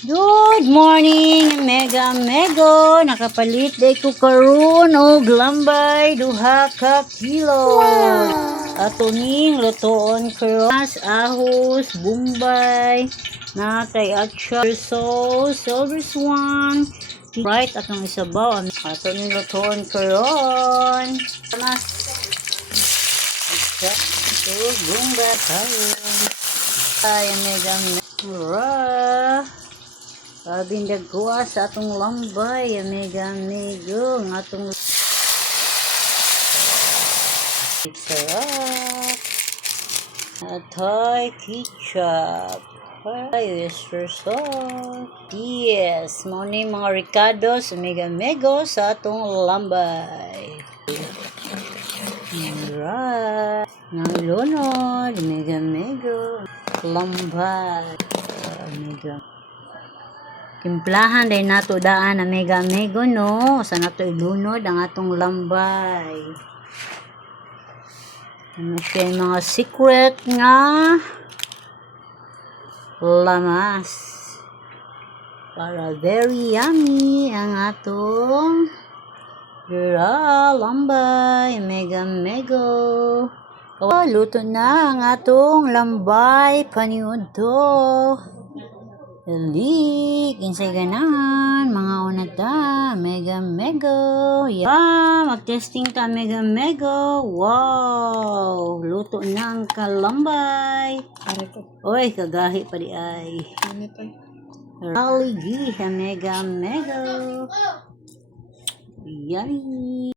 Good morning, Mega Mego. Nakapalit day ko karon og lambay duha ka kilo. Ato ning lutoon cross, ahos, bumbay, natay atcha, sauce, silver swan, right atong isabaw. Ato ning lutoon karon. Mas ito bumbay karon. Ay, Mega Mego. Bindag kuha sa atong lambay, Mega Mego, ng atong sarap. Atay ketchup. Ay, oyster sauce. Yes, mo ni mga ricados, Mega Mego, sa atong lambay. Alright. Nalunod, Mega Mego. Lambay. Mega Timplahan din nato daan na Mega Mego, no? Sa nato ilunod ang atong lambay. Ano siya yung mga secret nga lamas. Para very yummy ang atong lambay, Mega Mego. Luto na ang atong lambay, paniod to. Kinsay ganahan, mga unata, Mega Mego. Yeah, mag-testing ta, Mega Mego. Wow, luto na ang kalambay. Oy, kagahi pa di ay. Raligi, Mega Mego. Yummy.